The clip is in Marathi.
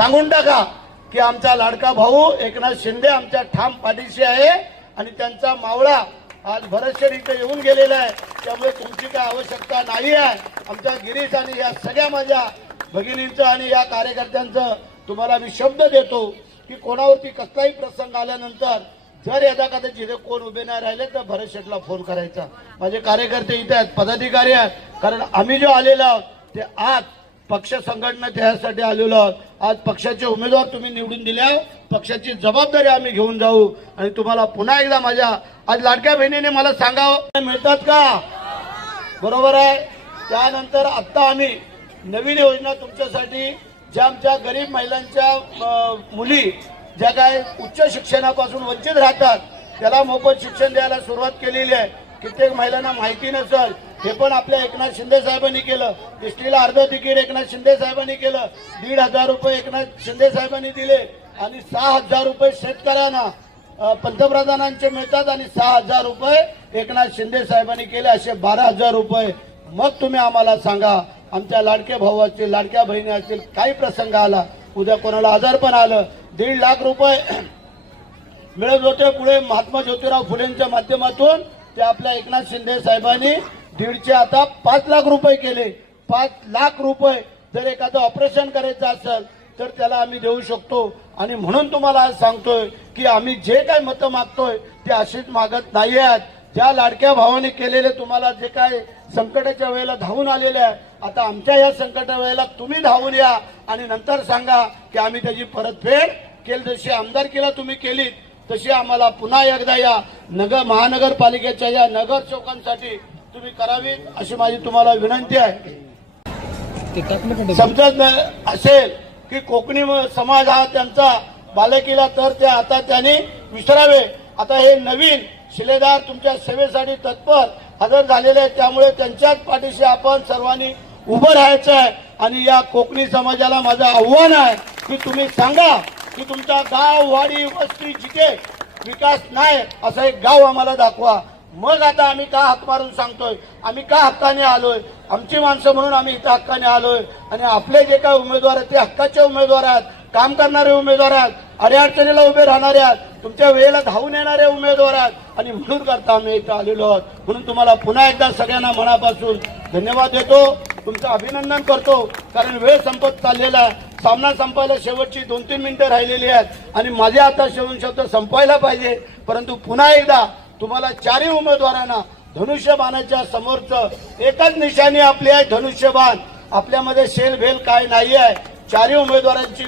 सांगून टाका की आमचा लाडका भाऊ एकनाथ शिंदे आमच्या ठाम पाठीशी आहे आणि त्यांचा मावळा आज भरतशेर इथे येऊन गेलेला आहे, त्यामुळे तुमची काय आवश्यकता नाही आहे। आमच्या गिरीश आणि या सगळ्या माझ्या भगिनींचं आणि या कार्यकर्त्यांचं तुम्हाला मी शब्द देतो की कोणावरती कसलाही प्रसंग आल्यानंतर जर यदा कदाचित इथे कोण उभे नाही राहिले तर भरत शेठला फोन करायचा। माझे कार्यकर्ते इथे आहेत, पदाधिकारी आहेत, कारण आम्ही जो आलेलो आहोत ते आज पक्ष संघटना त्यासाठी आलेलो आहोत। आज पक्षाचे उमेदवार तुम्ही निवडून दिल्या, पक्षाची जबाबदारी आम्ही घेऊन जाऊ आणि तुम्हाला पुन्हा एकदा माझ्या आज लाडक्या बहिणीने मला सांगावं मिळतात का, बरोबर आहे। त्यानंतर आता आम्ही नवीन योजना तुमच्यासाठी ज्या आमच्या गरीब महिलांच्या मुली ज्या काय उच्च शिक्षणापासून वंचित राहतात त्याला मोफत शिक्षण द्यायला सुरुवात केलेली आहे। कित्येक महिलांना माहिती नसेल, हे पण आपल्या एकनाथ शिंदे साहेबांनी केलं। एसटीला अर्ध तिकीट एकनाथ शिंदे साहेबांनी केलं, 1,500 रुपये एकनाथ शिंदे साहेबांनी दिले आणि 6,000 रुपये शेतकऱ्यांना पंतप्रधानांचे मिळतात आणि 6,000 रुपये एकनाथ शिंदे साहेबांनी केले, असे 12,000 रुपये। मग तुम्ही आम्हाला सांगा, आमच्या लाडके भाऊ असतील, लाडक्या बहिणी असतील, काही प्रसंग आला, उद्या कोणाला आजार पण आलं, 1.5 लाख रुपये मिळत होते पुढे महात्मा ज्योतिराव फुलेंच्या माध्यमातून, ते आपल्या एकनाथ शिंदे साहेबांनी 1.5चे आता 5 लाख रुपये केले। 5 लाख रुपये जर एखादं ऑपरेशन करायचं असेल तर त्याला आम्ही देऊ शकतो आणि म्हणून तुम्हाला आज सांगतोय की आम्ही जे काही मतं मागतोय ते अशीच मागत नाही आहेत। ज्या लाडक्या भावाने केलेले तुम्हाला जे काय संकटाच्या वेळेला धावून आलेले आहे, आता आमच्या या संकटा वेळेला तुम्ही धावून या आणि नंतर सांगा की आम्ही त्याची परतफेड केली। जशी आमदारकीला तुम्ही केलीत तशी आम्हाला पुन्हा एकदा या महानगरपालिकेच्या या नगरसेवकांसाठी तुम्ही करावी अशी माझी तुम्हाला विनंती आहे। समजत असेल की कोकणी समाज हा त्यांचा बालेकिल्ला, तर ते आता त्यांनी विसरावे। आता हे नवीन शिलेदार तुमच्या सेवेसाठी तत्पर हजर झालेले आहेत, त्यामुळे त्यांच्याच पाठीशी आपण सर्वांनी उभं राहायचं आहे। आणि या कोकणी समाजाला माझं आव्हान आहे की तुम्ही सांगा की तुमचा गाव, वाडी, वस्ती जिथे विकास नाही असं एक गाव आम्हाला दाखवा। मग आता आम्ही का हाक मारून सांगतोय, आम्ही का हक्काने आलोय, आमची माणसं म्हणून आम्ही इथं हक्काने आलोय आणि आपले जे काही उमेदवार आहेत ते हक्काचे उमेदवार आहेत, काम करणारे उमेदवार आहेत, अडीअडचणीला उभे राहणारे आहेत, तुमच्या वेळेला धावून येणारे उमेदवार आहेत आणि म्हणून करता आम्ही इथं आलेलो आहोत। म्हणून तुम्हाला पुन्हा एकदा सगळ्यांना मनापासून धन्यवाद देतो, तुमचं अभिनंदन करतो, कारण वेळ संपत चाललेला आहे। सामना संपायला शेवटची 2-3 मिनिटं राहिलेली आहेत आणि माझे आता शेवट शब्द संपायला पाहिजे, परंतु पुन्हा एकदा तुम्हाला चारही उमेदवारांना धनुष्यबाणाच्या समोरचं एकच निशाणी आपली आहे, धनुष्यबाण। आपल्यामध्ये शेल भेल काय नाही आहे। चारही उमेदवारांची